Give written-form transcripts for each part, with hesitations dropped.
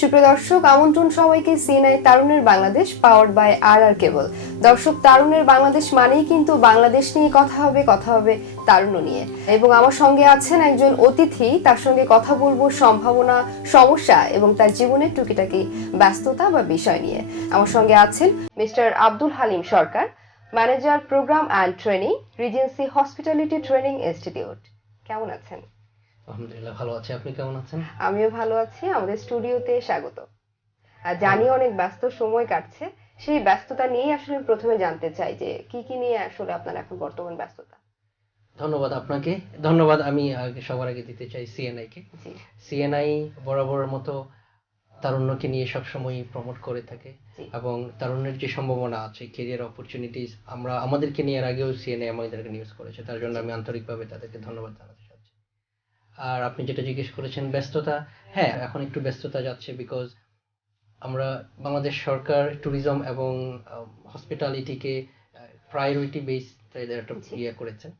সুপ্রিয় দর্শক, আমন্ত্রণ সবাইকে সিএনআই তারুণের বাংলাদেশ পাওয়ার্ড বাই আর কেবল। দর্শক, তারুণের বাংলাদেশ মানেই কিন্তু বাংলাদেশ নিয়ে কথা হবে তারুণ্য নিয়ে। এবং আমার সঙ্গে আছেন একজন অতিথি, তার সঙ্গে কথা বলবো সম্ভাবনা, সমস্যা এবং তার জীবনের টুকিটাকি ব্যস্ততা বা বিষয় নিয়ে। আমার সঙ্গে আছেন mister Abdul Halim Sarkar, manager program and training, Regency hospitality training institute. কেমন আছেন? আলহামদুলিল্লাহ ভালো আছি, আপনি কেমন আছেন? আমিও ভালো আছি। আমাদের স্টুডিওতে স্বাগত। জানি অনেক ব্যস্ত সময় কাটছে, সেই ব্যস্ততা নিয়েই আসলে প্রথমে জানতে চাই যে কি নিয়ে আসলে আপনার এখন বর্তমান ব্যস্ততা। ধন্যবাদ আপনাকে। ধন্যবাদ আমি সবার আগে দিতে চাই সিএনআই কে। সিএনআই বরাবরের মতো তারুণ্যকে নিয়ে সবসময় প্রমোট করে থাকে এবং তারুণ্যের যে সম্ভাবনা আছে, ক্যারিয়ার অপরচুনিটিস, আমরা আমাদেরকে নিয়ে এর আগেও সিএনআই আমাদেরকে নিউজ করেছে, তার জন্য আমি আন্তরিকভাবে তাদেরকে ধন্যবাদ জানাতে চাচ্ছি। আর আপনি যেটা জিজ্ঞেস করেছেন ব্যস্ততা, হ্যাঁ এখন একটু ব্যস্ততা যাচ্ছে, বিকজ আমরা বাংলাদেশ সরকার ট্যুরিজম এবং হসপিটালিটিকে প্রায়োরিটি বেস একটা ইয়ে করেছেন।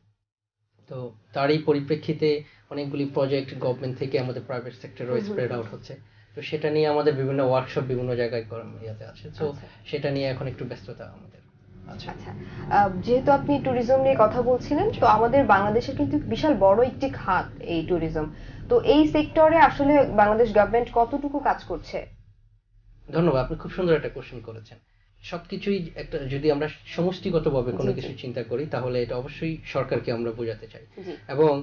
তো তারই পরিপ্রেক্ষিতে অনেকগুলি প্রজেক্ট গভর্নমেন্ট থেকে আমাদের প্রাইভেট সেক্টরেও স্প্রেড আউট হচ্ছে। তো সেটা নিয়ে আমাদের বিভিন্ন ওয়ার্কশপ বিভিন্ন জায়গায় ইয়াতে আছে। তো সেটা নিয়ে এখন একটু ব্যস্ততা আমাদের। আচ্ছা, যেহেতু আপনি ট্যুরিজম নিয়ে কথা বলছিলেন, তো আমাদের বাংলাদেশের কিন্তু বিশাল বড় একটি খাত এই ট্যুরিজম। তো এই সেক্টরে আসলে বাংলাদেশ গভর্নমেন্ট কতটুকু কাজ করছে? ধন্যবাদ, আপনি খুব সুন্দর একটা কোশ্চেন করেছেন। সবকিছুই একটা, যদি আমরা সমষ্টিগতভাবে কোনো কিছু চিন্তা করি তাহলে এটা অবশ্যই সরকারকে আমরা বোঝাতে চাই। এবং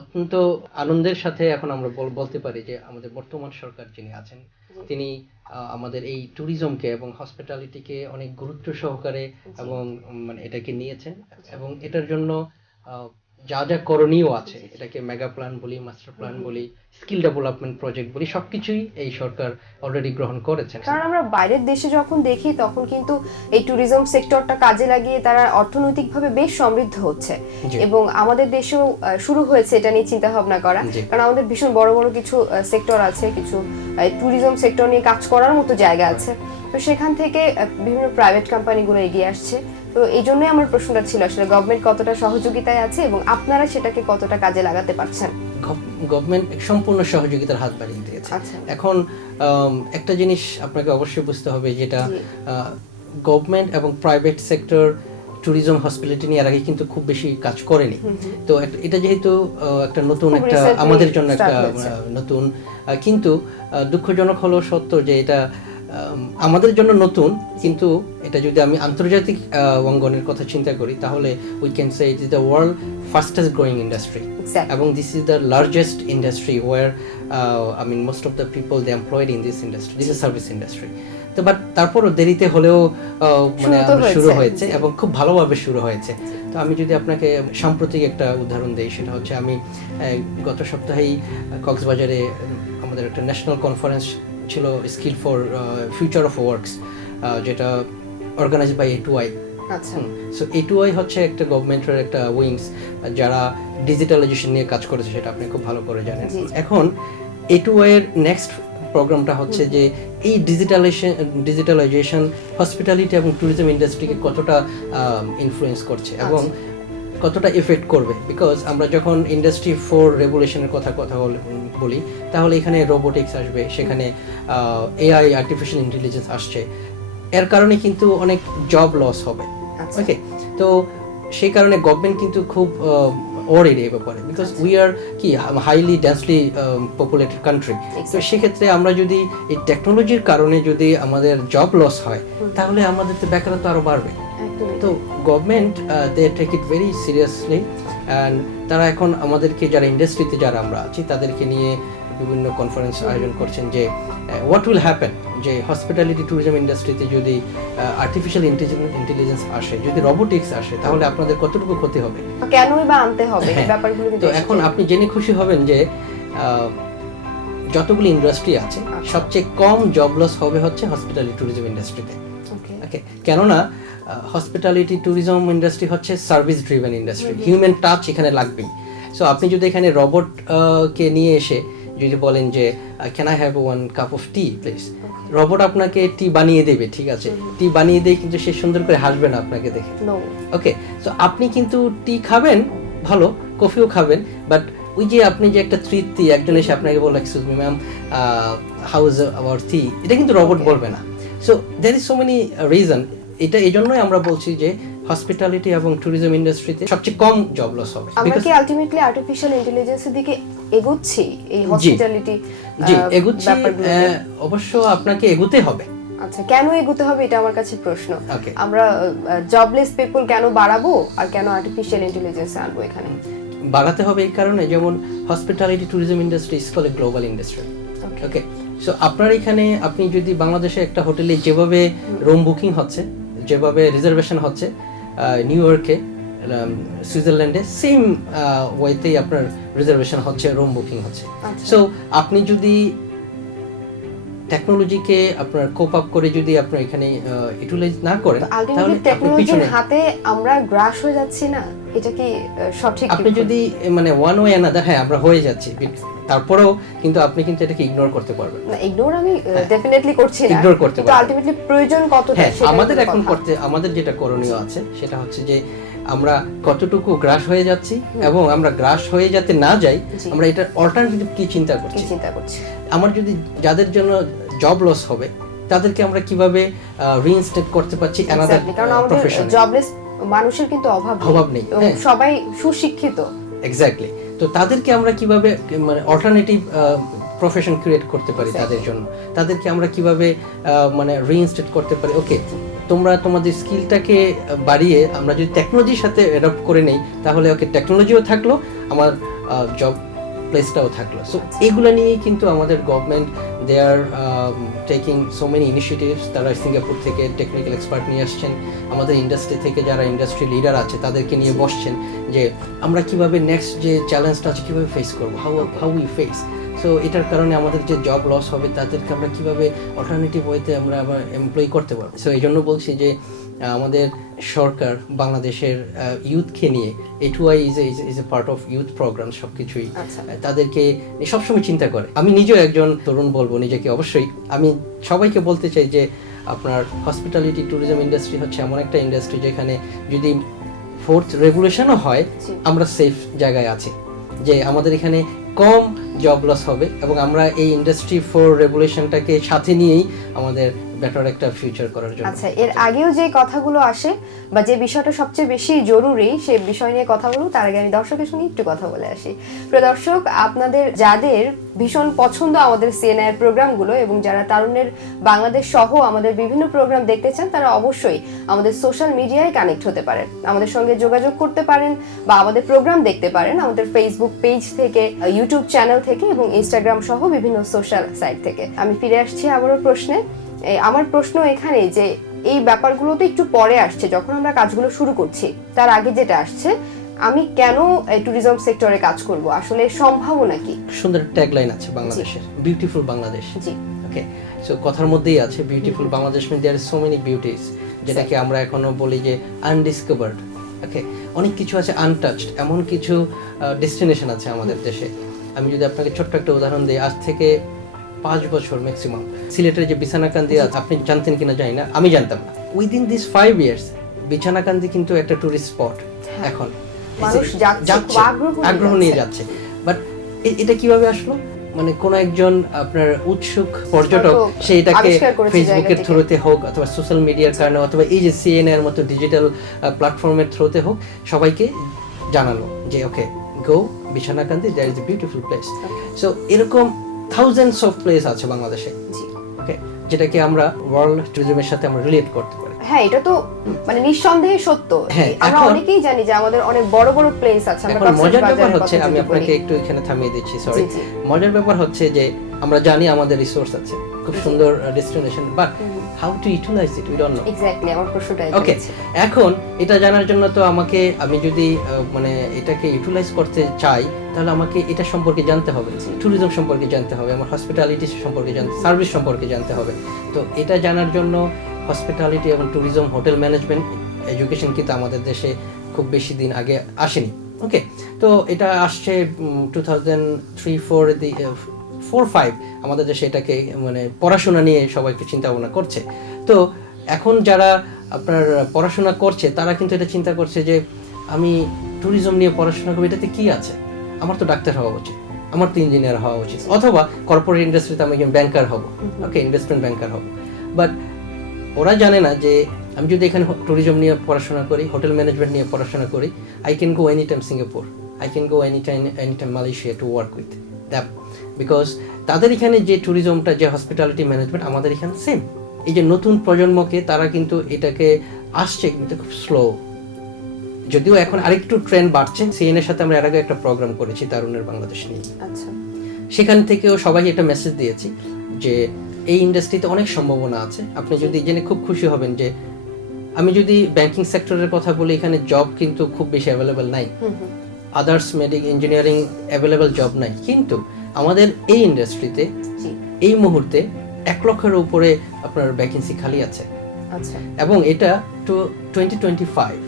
অত্যন্ত আনন্দের সাথে এখন আমরা বলতে পারি যে আমাদের বর্তমান সরকার যিনি আছেন তিনি আমাদের এই ট্যুরিজমকে এবং হসপিটালিটিকে অনেক গুরুত্ব সহকারে এবং মানে এটাকে নিয়েছেন এবং এটার জন্য যা যা করণীয় আছে, এটাকে মেগা প্ল্যান বলি, মাস্টার প্ল্যান বলি, স্কিল ডেভেলপমেন্ট প্রজেক্ট বলি, সবকিছুই এই সরকার অলরেডি গ্রহণ করেছেন। কারণ আমরা বাইরের দেশে যখন দেখি তখন কিন্তু এই ট্যুরিজম সেক্টরটা কাজে লাগিয়ে তারা অর্থনৈতিকভাবে বেশ সমৃদ্ধ হচ্ছে এবং আমাদের দেশেও শুরু হয়েছে এটা নিয়ে চিন্তা ভাবনা করা। কারণ আমাদের ভীষণ বড় বড় কিছু সেক্টর আছে, কিছু ট্যুরিজম সেক্টর নিয়ে কাজ করার মতো জায়গা আছে। তো সেখান থেকে বিভিন্ন প্রাইভেট কোম্পানিগুলো এগিয়ে আসছে। তো এই জন্যই আমার প্রশ্নটা ছিল আসলে গভর্নমেন্ট কতটা সহযোগিতায় আছে এবং আপনারা সেটাকে কতটা কাজে লাগাতে পারছেন? গভর্নমেন্ট সম্পূর্ণ সহযোগিতার হাত বাড়িয়ে দিয়েছে। এখন একটা জিনিস আপনাকে অবশ্যই বুঝতে হবে, যেটা গভর্নমেন্ট এবং প্রাইভেট সেক্টর ট্যুরিজম হসপিটালিটি নিয়ে এর আগে কিন্তু খুব বেশি কাজ করেনি। তো এটা যেহেতু একটা নতুন একটা আমাদের জন্য একটা নতুন, কিন্তু দুঃখজনক হলো সত্য যে এটা আমাদের জন্য নতুন, কিন্তু এটা যদি আমি আন্তর্জাতিক অঙ্গনের কথা চিন্তা করি তাহলে we can say it is the world fastest growing industry এবং this is the largest industry where I mean most of the people they employed in this industry, this is service industry. তো but তারপরও দেরিতে হলেও মানে শুরু হয়েছে এবং খুব ভালোভাবে শুরু হয়েছে। তো আমি যদি আপনাকে সাম্প্রতিক একটা উদাহরণ দিই, সেটা হচ্ছে আমি গত সপ্তাহেই কক্সবাজারে আমাদের একটা ন্যাশনাল কনফারেন্স ছিল, skill for future of works, যেটা organised by A2I। So A2I হচ্ছে একটা গভর্নমেন্টের একটা উইংস যারা ডিজিটালাইজেশন নিয়ে কাজ করেছে, সেটা আপনি খুব ভালো করে জানেন। এখন A2I এর নেক্সট প্রোগ্রামটা হচ্ছে যে এই ডিজিটালাইজেশন হসপিটালিটি এবং ট্যুরিজম ইন্ডাস্ট্রিকে কতটা ইনফ্লুয়েন্স করছে এবং কতটা এফেক্ট করবে। বিকজ আমরা যখন ইন্ডাস্ট্রি 4 রেগুলেশনের কথা বলি তাহলে এখানে রোবোটিক্স আসবে, সেখানে AI আর্টিফিশিয়াল ইন্টেলিজেন্স আসছে, এর কারণে কিন্তু অনেক জব লস হবে। ওকে, তো সেই কারণে গভর্নমেন্ট কিন্তু খুব ওয়ারিড এই ব্যাপারে, বিকজ উই আর কি হাইলি ডেন্সলি পপুলেটেড কান্ট্রি। তো সেক্ষেত্রে আমরা যদি এই টেকনোলজির কারণে যদি আমাদের জব লস হয় তাহলে আমাদের তো বেকারত্ব আরো বাড়বে। তো government they take it very seriously and তারা এখন আমাদেরকে যারা ইন্ডাস্ট্রিতে যারা আমরা আছি তাদেরকে নিয়ে বিভিন্ন কনফারেন্স আয়োজন করছেন যে হোয়াট উইল হ্যাপেন, যে হসপিটালিটি ট্যুরিজম ইন্ডাস্ট্রিতে যদি আর্টিফিশিয়াল ইন্টেলিজেন্স আসে, যদি রোবোটিক্স আসে, তাহলে আপনাদের কতটুকু ক্ষতি হবে, কেনই বা আনতে হবে ব্যাপারগুলো। তো এখন আপনি জেনে খুশি হবেন যে যতগুলো ইন্ডাস্ট্রি আছে সবচেয়ে কম জব লস হবে হচ্ছে হসপিটালিটি ট্যুরিজম ইন্ডাস্ট্রিতে। ওকে, কেননা হসপিটালিটি ট্যুরিজম ইন্ডাস্ট্রি হচ্ছে service driven industry, human touch এখানে লাগবেই। সো আপনি যদি এখানে রোবট কে নিয়ে এসে যদি বলেন যে can I have one cup of T please, robot আপনাকে টি বানিয়ে দেবে, ঠিক আছে, টি বানিয়ে দেয়, কিন্তু সে সুন্দর করে হাসবে না আপনাকে দেখে। ওকে, সো আপনি কিন্তু টি খাবেন, ভালো কফিও খাবেন, বাট ওই যে আপনি যে একটা তৃপ্তি, একজন এসে আপনাকে বলল excuse me ma'am how is our tea, এটা কিন্তু রোবট বলবে না। So there is so many reason. এটা এই জন্যই আমরা বলছি যে হসপিটালিটি এবং ট্যুরিজম ইন্ডাস্ট্রিতে সবচেয়ে কম জব লস হবে। আমরা কি আলটিমেটলি আর্টিফিশিয়াল ইন্টেলিজেন্সের দিকে এগোচ্ছি এই হসপিটালিটি? জি এগোচ্ছি, অবশ্য আপনাকে এগোতে হবে। আচ্ছা, কেন এগোতে হবে এটা আমার কাছে প্রশ্ন। আমরা জবলেস পিপল কেন বাড়াবো আর কেন আর্টিফিশিয়াল ইন্টেলিজেন্স আনবো এখানে? বাড়াতে হবে এই কারণে, যেমন hospitality tourism industry is called global industry. Okay, so আপনার এখানে আপনি যদি বাংলাদেশে একটা হোটেলে যেভাবে রুম বুকিং হচ্ছে, যেভাবে রিজার্ভেশন হচ্ছে নিউ ইয়র্কে, সুইজারল্যান্ডে, সেম ওয়েতেই আপনার রিজার্ভেশন হচ্ছে, রুম বুকিং হচ্ছে। সো আপনি যদি টেকনোলজিকে আপনার কোপ আপ করে যদি আপনার এখানে ইউটিলাইজ না করেন, তাহলে টেকনোলজির হাতে আমরা গ্রাস হয়ে যাচ্ছি না, এটা কি সঠিক? আপনি যদি মানে ওয়ান ওয়ে অ্যানাদার, হ্যাঁ আমরা হয়ে যাচ্ছি, তারপরেও কিন্তু আপনি কিন্তু এটাকে ইগনোর করতে পারবেন না। ইগনোর আমি ডেফিনেটলি করছি না, ইগনোর করতে পারবেন, তো আলটিমেটলি প্রয়োজন কতটা সেটা আমাদের এখন করতে, আমাদের যেটা করণীয় আছে সেটা হচ্ছে যে আমরা কতটুকু গ্রাস হয়ে যাচ্ছি এবং আমরা গ্রাস হয়ে যেতে না যাই, আমরা এটার অল্টারনেটিভ কি চিন্তা করছি। আমার যদি যাদের জন্য জব লস হবে তাদেরকে আমরা কিভাবে রিইনস্টেট করতে পারছি অ্যানাদার প্রফেশন। জবলেস মানুষের কিন্তু অভাব নেই, সবাই সুশিক্ষিত। এক্স্যাক্টলি, তো তাদেরকে আমরা কিভাবে মানে অল্টারনেটিভ প্রফেশন ক্রিয়েট করতে পারি তাদের জন্য, তাদেরকে আমরা কিভাবে মানে রিইনস্টেট করতে পারি। ওকে, তোমরা তোমাদের স্কিলটাকে বাড়িয়ে আমরা যদি টেকনোলজির সাথে অ্যাডপ্ট করে নেই, তাহলে ওকে টেকনোলজিও থাকলো, আমার জব প্লেসটাও থাকলো। সো এগুলো নিয়েই কিন্তু আমাদের government they are taking so many initiatives. তারা সিঙ্গাপুর থেকে টেকনিক্যাল এক্সপার্ট নিয়ে আসছেন, আমাদের ইন্ডাস্ট্রি থেকে যারা ইন্ডাস্ট্রি লিডার আছে তাদেরকে নিয়ে বসছেন যে আমরা কিভাবে নেক্সট যে চ্যালেঞ্জটা আছে কিভাবে ফেস করবো, হাউ উই ফেস। সো এটার কারণে আমাদের যে জব লস হবে তাদেরকে আমরা কিভাবে অল্টারনেটিভ ওয়েতে আমরা আবার এমপ্লয় করতে পারবো। সো এই জন্য বলছি যে আমাদের সরকার বাংলাদেশের ইউথকে নিয়ে, A2I is a part of youth program, সব কিছুই তাদেরকে সবসময় চিন্তা করে। আমি নিজেও একজন তরুণ বলবো নিজেকে, অবশ্যই আমি সবাইকে বলতে চাই যে আপনার হসপিটালিটি ট্যুরিজম ইন্ডাস্ট্রি হচ্ছে এমন একটা ইন্ডাস্ট্রি যেখানে যদি ফোর্থ রেগুলেশনও হয় আমরা সেফ জায়গায় আছি, যে আমাদের এখানে কম জব লস হবে এবং আমরা এই ইন্ডাস্ট্রি 4 রেগুলেশনটাকে সাথে নিয়েই আমাদের বেটার একটা ফিউচার করার জন্য। আচ্ছা, এর আগেও যে কথাগুলো আসে বা যে বিষয়টা সবচেয়ে বেশি জরুরি সেই বিষয় নিয়ে কথা বলবো, তার আগে আমি দর্শকের সঙ্গে একটু কথা বলে আসি। প্রিয় দর্শক, আপনাদের যাদের ভীষণ পছন্দ আমাদের সিএনআই প্রোগ্রামগুলো এবং যারা তারুণ্যের বাংলাদেশ সহ আমাদের বিভিন্ন প্রোগ্রাম দেখতে চান, তারা অবশ্যই আমাদের সোশ্যাল মিডিয়ায় কানেক্ট হতে পারেন, আমাদের সঙ্গে যোগাযোগ করতে পারেন বা আমাদের প্রোগ্রাম দেখতে পারেন আমাদের ফেসবুক পেজ থেকে, ইউটিউব চ্যানেল থেকে এবং ইনস্টাগ্রাম সহ বিভিন্ন সোশ্যাল সাইট থেকে। আমি ফিরে আসছি আবারও প্রশ্নে। আমার প্রশ্ন এখানে যে এই ব্যাপারগুলো তো একটু পরে আসছে, যখন আমরা কাজগুলো শুরু করছি তার আগে যেটা আসছে, আমি কেন ট্যুরিজম সেক্টরে কাজ করব, আসলে সম্ভাবনা কি? সুন্দর ট্যাগলাইন আছে বাংলাদেশের, বিউটিফুল বাংলাদেশ। জি, ওকে, সো কথার মধ্যেই আছে beautiful Bangladesh mean there is so many beauties, যেটাকে আমরা এখনো বলি যে আনডিসকভার্ড। ওকে, অনেক কিছু আছে আনটাচড, এমন কিছু ডেস্টিনেশন আছে আমাদের দেশে। আমি যদি আপনাকে ছোট্ট একটা উদাহরণ দিই, আজ থেকে 5 বছর ম্যাক্সিমাম সিলেটের যে বিছানাকান্দি আছে, আপনি জানতেন কিনা জানি না, আমি জানতাম না। উইদিন দিস 5 ইয়ার্স বিছানাকান্দি কিন্তু একটা টুরিস্ট স্পট, এখন আগ্রহ নিয়ে যাচ্ছে। বাট এটা কিভাবে আসলো? মানে কোন একজন আপনার উৎসুক পর্যটক সে এটাকে ফেসবুকের থ্রুতে হোক অথবা সোশ্যাল মিডিয়ার কারণে অথবা এই যে সিএনএ এর মতো ডিজিটাল প্ল্যাটফর্মের থ্রুতে হোক সবাইকে জানালো যে okay go Bichanakandi, that is a beautiful place. So এরকম থাউজেন্ডস অফ প্লেস আছে বাংলাদেশে, ওকে, যেটাকে আমরা ওয়ার্ল্ড ট্যুরিজমের সাথে আমরা রিলেট করতে পারি। হ্যাঁ, এটা তো মানে নিঃসন্দেহে সত্য। আমরা অনেকেই জানি যে আমাদের অনেক বড় বড় প্লেস আছে। এখন মজার ব্যাপার হচ্ছে, আমি আপনাকে একটু এখানে থামিয়ে দিচ্ছি, সরি। মজার ব্যাপার হচ্ছে যে আমরা জানি আমাদের রিসোর্স আছে, খুব সুন্দর destination, but how to utilise it we don't know. Exactly, আমার প্রশ্নটাই। ওকে, এখন এটা জানার জন্য তো আমাকে, আমি যদি মানে এটাকে ইউটিলাইজ করতে চাই তাহলে আমাকে এটা সম্পর্কে জানতে হবে, ট্যুরিজম সম্পর্কে জানতে হবে, আমার হসপিটালিটি সম্পর্কে জানতে, সার্ভিস সম্পর্কে জানতে হবে। তো এটা জানার জন্য হসপিটালিটি এবং ট্যুরিজম হোটেল ম্যানেজমেন্ট এডুকেশন কিন্তু আমাদের দেশে খুব বেশি দিন আগে আসেনি। ওকে, তো এটা আসছে 2003-4 আমাদের দেশে এটাকে মানে পড়াশোনা নিয়ে সবাইকে চিন্তা ভাবনা করছে। তো এখন যারা আপনার পড়াশোনা করছে তারা কিন্তু এটা চিন্তা করছে যে আমি ট্যুরিজম নিয়ে পড়াশোনা করবো, এটাতে কি আছে? আমার তো ডাক্তার হওয়া উচিত, আমার তো ইঞ্জিনিয়ার হওয়া উচিত, অথবা কর্পোরেট ইন্ডাস্ট্রিতে আমি একজন ব্যাংকার হব, ওকে, ইনভেস্টমেন্ট ব্যাংকার হব। বাট ওরা জানে না যে আমি যদি এখানে ট্যুরিজম নিয়ে পড়াশোনা করি, হোটেল ম্যানেজমেন্ট নিয়ে পড়াশোনা করি, I can go any time Singapore, I can go any time Malaysia to work with them, because তাদের এখানে যে ট্যুরিজমটা, যে হসপিটালিটি ম্যানেজমেন্ট আমাদের এখানে সেম। এই যে নতুন প্রজন্মকে তারা কিন্তু এটাকে আসছে কিন্তু খুব স্লো, যদিও এখন আরেকটু ট্রেন্ড বাড়ছে। সিএনএর সাথে আমরা এর আগে একটা প্রোগ্রাম করেছি তারুণের বাংলাদেশ নিয়ে, আচ্ছা, সেখান থেকেও সবাই একটা মেসেজ দিয়েছি যে এই ইন্ডাস্ট্রিতে অনেক সম্ভাবনা আছে। আপনি যদি জেনে খুব খুশি হবেন যে আমি যদি ব্যাংকিং সেক্টরের কথা বলি, এখানে জব কিন্তু খুব বেশি অ্যাভেলেবেল নাই, আদার্স ইঞ্জিনিয়ারিং অ্যাভেলেবেল জব নাই, কিন্তু আমাদের এই ইন্ডাস্ট্রিতে এই মুহূর্তে 1 লক্ষের উপরে আপনার ভ্যাকেন্সি খালি আছে। আচ্ছা, এবং এটা টু 2025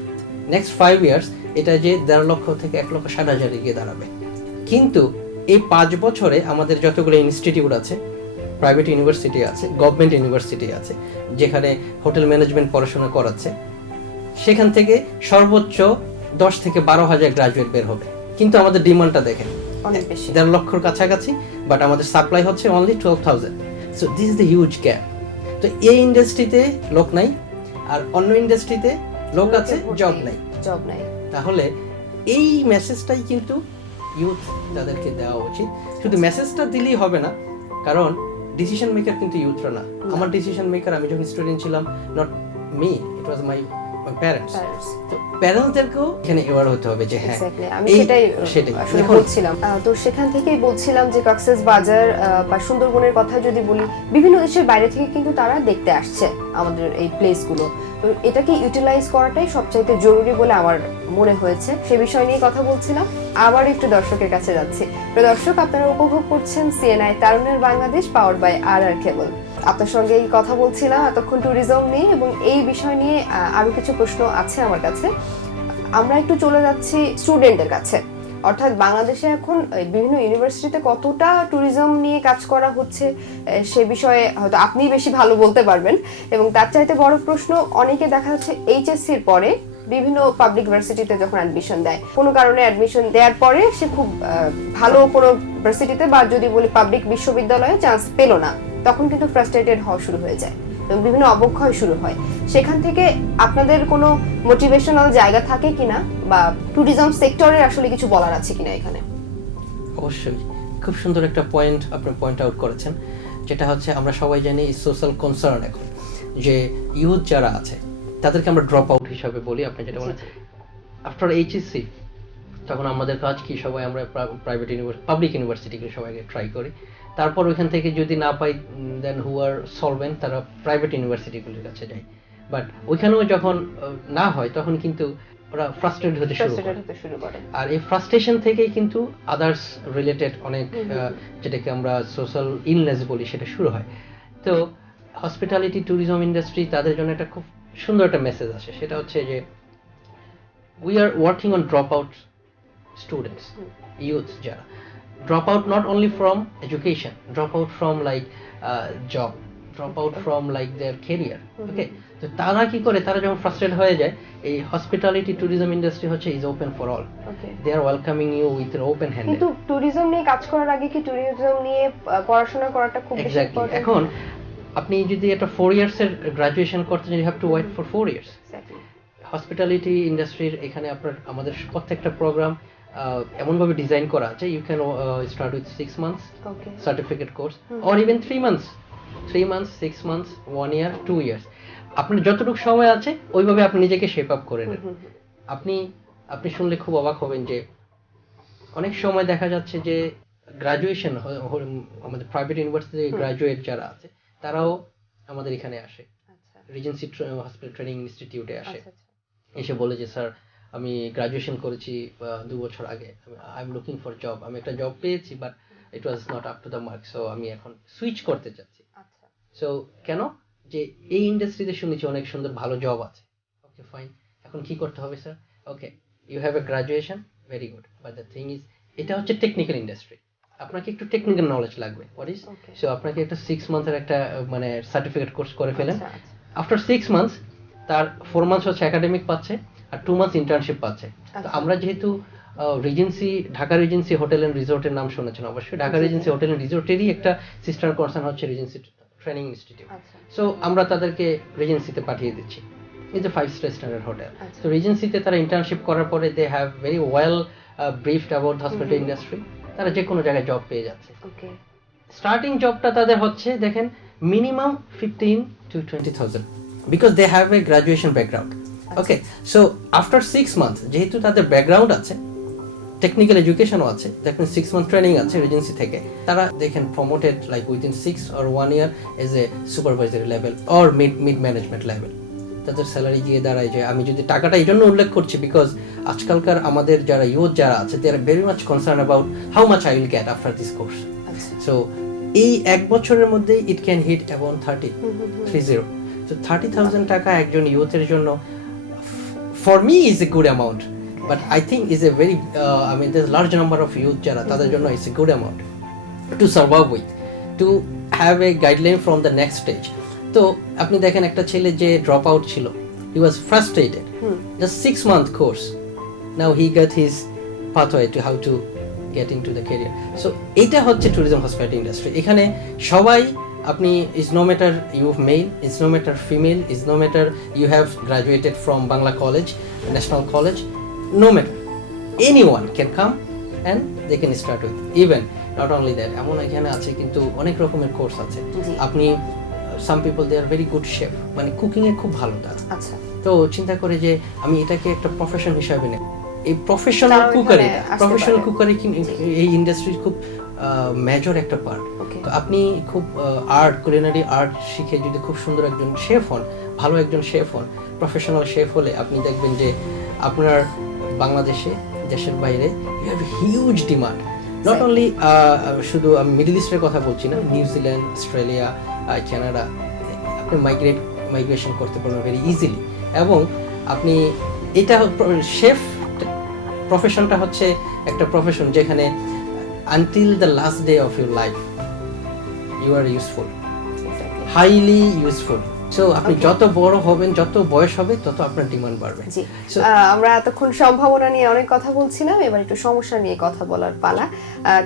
নেক্সট 5 ইয়ার্স এটা যে 1.5 লক্ষ থেকে 1,60,000 গিয়ে দাঁড়াবে। কিন্তু এই 5 বছরে আমাদের যতগুলো ইনস্টিটিউট আছে, প্রাইভেট ইউনিভার্সিটি আছে, গভর্নমেন্ট ইউনিভার্সিটি আছে, যেখানে হোটেল ম্যানেজমেন্ট পড়াশোনা করাচ্ছে, সেখান থেকে সর্বোচ্চ 10 থেকে 12,000 গ্রাজুয়েট বের হবে। কিন্তু আমাদের ডিমান্ডটা দেখেন অনেক বেশি, 1.5 লক্ষর কাছাকাছি, বাট আমাদের সাপ্লাই হচ্ছে only 12,000। So this is the huge gap. তো এই ইন্ডাস্ট্রিতে লোক নাই, আর অন্য ইন্ডাস্ট্রিতে লোক আছে, জব নাই। তাহলে এই মেসেজটাই কিন্তু ইউথ তাদেরকে দেওয়া উচিত। শুধু মেসেজটা দিলেই হবে না, কারণ ডিসিশন মেকার কিন্তু ইউথরা না। আমার ডিসিশন মেকার আমি যখন স্টুডেন্ট ছিলাম, not me, it was my parents. তো প্যারেন্টসদেরকেও এখানে অ্যাওয়ার হতে হবে যে হ্যাঁ, আমি সেটাই আসলে বলছিলাম। তো সেখান থেকেই বলছিলাম যে কক্সবাজার বা সুন্দরবনের কথা যদি বলি, বিভিন্ন দেশের বাইরে থেকে কিন্তু তারা দেখতে আসছে আমাদের এই প্লেসগুলো। তো এটাকে ইউটিলাইজ করাটাই সবচাইতে জরুরি বলে আমার মনে হয়েছে। সে বিষয় নিয়ে কথা বলছিলাম। আবার একটু দর্শকের কাছে যাচ্ছি। প্রিয় দর্শক, আপনারা উপভোগ করছেন সিএনআই তারুণের বাংলাদেশ পাওয়ার্ড বাই আর কেবল। আপনার সঙ্গে এই কথা বলছিলাম এতক্ষণ ট্যুরিজম নিয়ে, এবং এই বিষয় নিয়ে আরো কিছু প্রশ্ন আছে আমার কাছে। আমরা একটু চলে যাচ্ছি স্টুডেন্টদের কাছে, অর্থাৎ বাংলাদেশে এখন বিভিন্ন ইউনিভার্সিটিতে কতটা ট্যুরিজম নিয়ে কাজ করা হচ্ছে সে বিষয়ে হয়তো আপনি বেশি ভালো বলতে পারবেন। এবং তার চাইতে বড় প্রশ্ন, অনেকে দেখা যাচ্ছে এইচএসসির পরে বিভিন্ন পাবলিক ভার্সিটিতে যখন অ্যাডমিশন দেয়, কোনো কারণে অ্যাডমিশন দেওয়ার পরে সে খুব ভালো কোনো ভার্সিটিতে বা যদি বলি পাবলিক বিশ্ববিদ্যালয়ে চান্স পেল না, তখন কিন্তু ফ্রাস্ট্রেটেড হওয়া শুরু হয়ে যায় এবং বিভিন্ন অবক্ষয় শুরু হয়। সেখান থেকে আপনাদের কোনো মোটিভেশনাল জায়গা থাকে কিনা, বা ট্যুরিজম সেক্টরের আসলে কিছু বলার আছে কিনা এখানে? অবশ্যই, খুব সুন্দর একটা পয়েন্ট আপনি পয়েন্ট আউট করেছেন, যেটা হচ্ছে আমরা সবাই জানি সোশ্যাল কনসার্ন এখন, যে ইউথ যারা আছে তাদেরকে আমরা ড্রপ আউট হিসাবে বলি। আপনি যেটা বলেন আফটার এইচএসসি, তখন আমাদের কাজ কি, সবাই আমরা প্রাইভেট ইউনিভার্সিটি, পাবলিক ইউনিভার্সিটিগুলো সবাইকে ট্রাই করি। তারপর ওইখান থেকে যদি না পাই, দেন হু আর সলভেন্ট, তারা প্রাইভেট ইউনিভার্সিটিগুলোর কাছে যায়। বাট ওইখানেও যখন না হয়, তখন কিন্তু ওরা ফ্রাস্ট্রেটেড হতে শুরু করে। আর এই ফ্রাস্ট্রেশন থেকেই কিন্তু আদার্স রিলেটেড অনেক যেটাকে আমরা সোশ্যাল ইলনেস বলি, সেটা শুরু হয়। তো হসপিটালিটি ট্যুরিজম ইন্ডাস্ট্রি তাদের জন্য একটা খুব সুন্দর একটা মেসেজ আসে, সেটা হচ্ছে যে we are working on drop out students, youth যারা drop out not only from education, drop out from like job, drop out from like their career, okay? তো তারা কি করে, তারা যখন ফ্রাস্ট্রেটেড হয়ে যায়, এই হসপিটালিটি ট্যুরিজম ইন্ডাস্ট্রি হচ্ছে is open for all, they are welcoming you with an open hand. কিন্তু ট্যুরিজম নিয়ে কাজ করার আগে কি ট্যুরিজম নিয়ে পড়াশোনা করাটা খুব বেশি ইম্পর্টেন্ট? এখন আপনি যদি একটা 4 ইয়ার্স এর গ্রাজুয়েশন করতে চান, you have to wait for 4 years. Hospitality ইন্ডাস্ট্রির এখানে আপনার আমাদের প্রত্যেকটা প্রোগ্রাম এমনভাবে ডিজাইন করা আছে, you can start with 6 months certificate course, or even 3 months, 6 months, 1 year, 2 years. আপনার যতটুকু সময় আছে ওইভাবে আপনি নিজেকে শেপ আপ করে নেন। আপনি শুনলে খুব অবাক হবেন যে অনেক সময় দেখা যাচ্ছে যে গ্রাজুয়েশন আমাদের প্রাইভেট ইউনিভার্সিটি গ্রাজুয়েট যারা আছে, তারাও আমাদের এখানে আসে, রিজেন্সি হসপিটাল ট্রেনিং ইনস্টিটিউটে আসে, এসে বলে যে স্যার আমি গ্রাজুয়েশন করেছি 2 বছর আগে, I am looking for job, আমি একটা জব পেয়েছি, but it was not up to the mark, so আমি এখন সুইচ করতে চাচ্ছি। সো কেন, যে এই ইন্ডাস্ট্রিতে শুনেছি অনেক সুন্দর ভালো জব আছে। ওকে ফাইন, এখন কি করতে হবে sir? Okay, you have a graduation, very good, but the thing is এটা হচ্ছে টেকনিক্যাল ইন্ডাস্ট্রি, আপনাকে একটু টেকনিক্যাল নলেজ লাগবে। হোয়াট ইজ, সো আপনাকে একটা 6 মান্থের একটা মানে সার্টিফিকেট কোর্স করে ফেলেন। আফটার 6 মান্থস তার 4 মান্থস হচ্ছে একাডেমিক পাচ্ছে, আর 2 মান্থস ইন্টার্নশিপ পাচ্ছে। তো আমরা যেহেতু regency, Dhaka regency hotel and রিসোর্টের নাম শুনেছেন অবশ্যই। ঢাকা রিজেন্সি হোটেল এন্ড রিসোর্টেরই একটা সিস্টার কনসার্ন হচ্ছে রিজেন্সি ট্রেনিং ইনস্টিটিউট। সো আমরা তাদেরকে রিজেন্সিতে পাঠিয়ে দিচ্ছি। It's a 5-star standard hotel. তো রিজেন্সিতে তারা ইন্টার্নশিপ করার পরে they have very well briefed about hospital industry. তারা যে কোনো জায়গায় জব পেয়ে যাচ্ছে। স্টার্টিং জবটা তাদের হচ্ছে দেখেন minimum 15 to 20,000 because they have a graduation background. Okay, so after 6 month যেহেতু তাদের ব্যাকগ্রাউন্ড আছে, টেকনিক্যাল এডুকেশনও আছে, দেখেন 6 মান্থ ট্রেনিং আছে রিজেন্সি থেকে, তারা দেখেন promoted like within 6 or 1 year as a supervisory level or mid management level. তাদের স্যালারি গিয়ে দাঁড়ায় যে আমি যদি টাকাটা এই জন্য উল্লেখ করছি বিকজ আজকালকার আমাদের যারা ইউথ যারা আছে they are very much concern about how much I will get after this course. So এই 1 বছরের মধ্যে ইট ক্যান হিট অ্যাবাউট 30। তো 30,000 টাকা একজন ইউথের জন্য for me is a good amount, but I think is a very I mean there large number of youth যারা তাদের জন্য it's a good amount to survive with, to have a guideline from the next stage. তো আপনি দেখেন একটা ছেলে যে drop out ছিল, he was frustrated, just 6 month course, now he got his pathway to how to get into the career. So এইটা হচ্ছে tourism hospitality industry. এখানে সবাই আপনি is no matter you male, is no matter female, is no matter you have graduated from Bangla college, national college, no matter, anyone can come and they can start with. Even not only that, এমন এখানে আছে কিন্তু অনেক রকমের course আছে। আপনি some people they are very good chef, মানে cooking এ খুব ভালো তারা। আচ্ছা, তো চিন্তা করে যে আমি এটাকে একটা প্রফেশন হিসাবে নেব, এই প্রফেশনাল কুকারি, প্রফেশনাল কুকারি এই ইন্ডাস্ট্রির খুব মেজর একটা পার্ট। তো আপনি খুব আর্ট, কুলিনারি আর্ট শিখে যদি খুব সুন্দর একজন শেফ হন, ভালো একজন শেফ হন, প্রফেশনাল শেফ হলে আপনি দেখবেন যে আপনার বাংলাদেশে, দেশের বাইরে you have huge demand. Not only শুধু আমি মিডল ইস্টের কথা বলছি না, নিউজিল্যান্ড, অস্ট্রেলিয়া, কানাডা, আপনি মাইগ্রেশন করতে পারবেন ভেরি ইজিলি। এবং আপনি এটা শেফ প্রফেশনটা হচ্ছে একটা প্রফেশন যেখানে until the last day of your life you are useful, highly useful. So আপনি যত বড় হবেন, যত বয়স হবে, তত আপনার ডিমান্ড বাড়বে। আমরা এতক্ষণ সম্ভাবনা নিয়ে অনেক কথা বলছিলাম, এবার একটু সমস্যা নিয়ে কথা বলার পালা।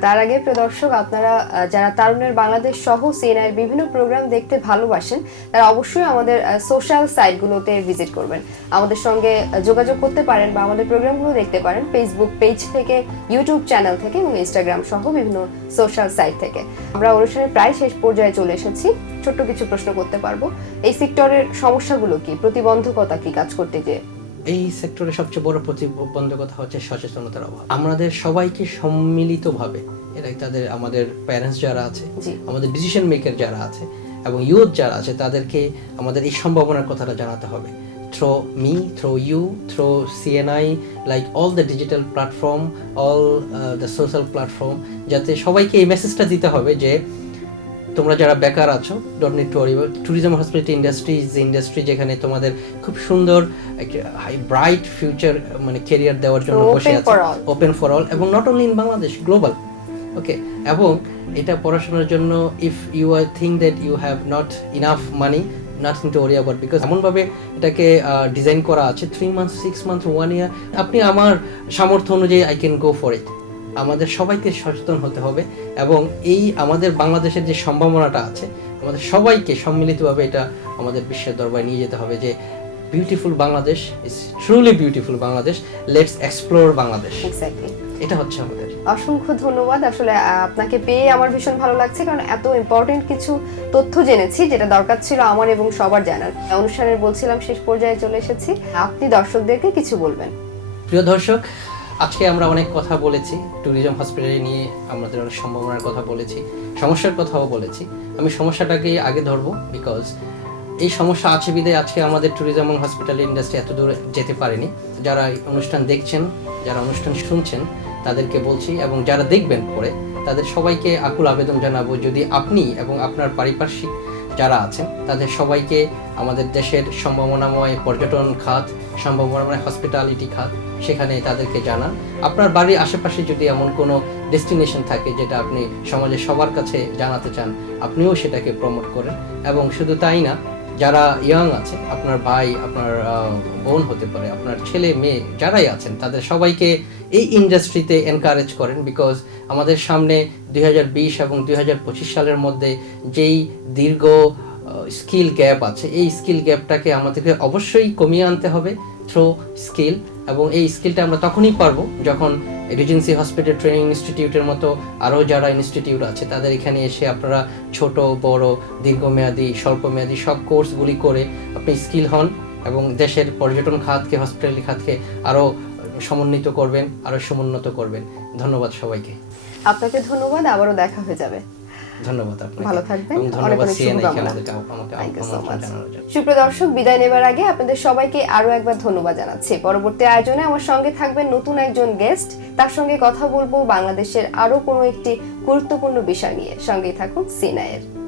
তার আগে প্রিয় দর্শক, আপনারা যারা তারুণের বাংলাদেশ সহ সিএনআই এর বিভিন্ন প্রোগ্রাম দেখতে ভালোবাসেন তারা অবশ্যই আমাদের সোশ্যাল সাইটগুলোতে ভিজিট করবেন, আমাদের সঙ্গে যোগাযোগ করতে পারেন বা আমাদের প্রোগ্রামগুলো দেখতে পারেন ফেসবুক পেজ থেকে, ইউটিউব চ্যানেল থেকে এবং ইনস্টাগ্রাম সহ বিভিন্ন সোশ্যাল সাইট থেকে। আমরা অনুষ্ঠানের প্রায় শেষ পর্যায়ে চলে এসেছি, ছোট্ট কিছু প্রশ্ন করতে পারবো। এই সেক্টরের সমস্যাগুলো কি, প্রতিবন্ধকতা কি কাজ করতে গিয়ে? এই সেক্টরের সবচেয়ে বড় প্রতিবন্ধকতা হচ্ছে সচেতনতার অভাব। আমাদের সবাইকে সম্মিলিতভাবে, এরাই তাদের আমাদের প্যারেন্টস যারা আছে, আমাদের ডিসিশন মেকার যারা আছে এবং ইউথ যারা আছে, তাদেরকে আমাদের এই সম্ভাবনার কথাটা জানাতে হবে। Through me, through you, through CNI, like all the digital platform, all the social platform, যাতে সবাইকে এই মেসেজটা দিতে হবে যে তোমরা যারা বেকার আছো, don't need to worry. Tourism hospitality industry is industry যেখানে তোমাদের খুব সুন্দর ব্রাইট ফিউচার মানে ক্যারিয়ার দেওয়ার জন্য বসে আছে, ওপেন ফর অল, এবং not only in Bangladesh, global. Okay, এবং এটা পড়াশোনার জন্য if you are think that you have not enough money, nothing to worry about, because এমনভাবে এটাকে ডিজাইন করা আছে 3 months, 6 months, 1 year, আপনি আমার সামর্থ্য অনুযায়ী I can go for it. আমাদের সবাইকে সচেতন হতে হবে এবং এই আমাদের বাংলাদেশের যে সম্ভাবনাটা আছে, আমাদের সবাইকে সম্মিলিতভাবে এটা আমাদের বিশ্বের দরবারে নিয়ে যেতে হবে যে beautiful Bangladesh is truly beautiful Bangladesh, let's explore Bangladesh. Exactly, এটা হচ্ছে আমাদের। অসংখ্য ধন্যবাদ। আসলে আপনাকে পেয়ে আমার ভীষণ ভালো লাগছে, কারণ এত ইম্পর্টেন্ট কিছু তথ্য জেনেছি যেটা দরকার ছিল আমার এবং সবার জানার। অনুষ্ঠানের বলছিলাম শেষ পর্যায়ে চলে এসেছি, আপনি দর্শকদেরকে কিছু বলবেন। প্রিয় দর্শক, আজকে আমরা অনেক কথা বলেছি ট্যুরিজম হসপিটালিটি নিয়ে, আমাদের অনেক সম্ভাবনার কথা বলেছি, সমস্যার কথাও বলেছি। আমি সমস্যাটাকে আগে ধরবো, বিকজ এই সমস্যা আছে বিধায় আজকে আমাদের ট্যুরিজম এবং হসপিটালিটি ইন্ডাস্ট্রি এত দূর যেতে পারেনি। যারা অনুষ্ঠান দেখছেন, যারা অনুষ্ঠান শুনছেন, তাদেরকে বলছি, এবং যারা দেখবেন পরে, তাদের সবাইকে আকুল আবেদন জানাবো, যদি আপনি এবং আপনার পারিপার্শ্বিক যারা আছেন তাদের সবাইকে আমাদের দেশের সম্ভাবনাময় পর্যটন খাত, সম্ভাবনাময় হসপিটালিটি খাত, সেখানে তাদেরকে জানান। আপনার বাড়ির আশেপাশে যদি এমন কোনো ডেস্টিনেশন থাকে যেটা আপনি সমাজের সবার কাছে জানাতে চান, আপনিও সেটাকে প্রমোট করেন। এবং শুধু তাই না, যারা ইয়াং আছে, আপনার ভাই, আপনার বোন হতে পারে, আপনার ছেলে মেয়ে যারাই আছেন, তাদের সবাইকে এই ইন্ডাস্ট্রিতে এনকারেজ করেন। বিকজ আমাদের সামনে 2020 এবং 2025 সালের মধ্যে যেই দীর্ঘ স্কিল গ্যাপ আছে, এই স্কিল গ্যাপটাকে আমাদেরকে অবশ্যই কমিয়ে আনতে হবে থ্রু স্কিল। এবং এই স্কিলটা আমরা তখনই পারবো যখন রিজেন্সি হসপিটাল ট্রেনিং ইনস্টিটিউটের মতো আরও যারা ইনস্টিটিউট আছে তাদের এখানে এসে আপনারা ছোট বড় দীর্ঘমেয়াদী স্বল্পমেয়াদী সব কোর্সগুলি করে আপনি স্কিল হন এবং দেশের পর্যটন খাতকে, হসপিটালিটি খাতকে আরও সমন্বিত করবেন, আরও সমুন্নত করবেন। ধন্যবাদ সবাইকে। আপনাকে ধন্যবাদ, আবারও দেখা হয়ে যাবে। ধন্যবাদ আপনাকে, ভালো থাকবেন, এবং অনেক ধন্যবাদ অনেক সিএনএ শুভকামনা। আমাকে আমন্ত্রণ জানানোর জন্য। সুপ্রিয় দর্শক, বিদায় নেবার আগে আপনাদের সবাইকে আরো একবার ধন্যবাদ জানাচ্ছি। পরবর্তী আয়োজনে আমার সঙ্গে থাকবেন নতুন একজন গেস্ট, তার সঙ্গে কথা বলবো বাংলাদেশের আরো কোনো একটি গুরুত্বপূর্ণ বিষয় নিয়ে। সঙ্গেই থাকুন সিএনএ।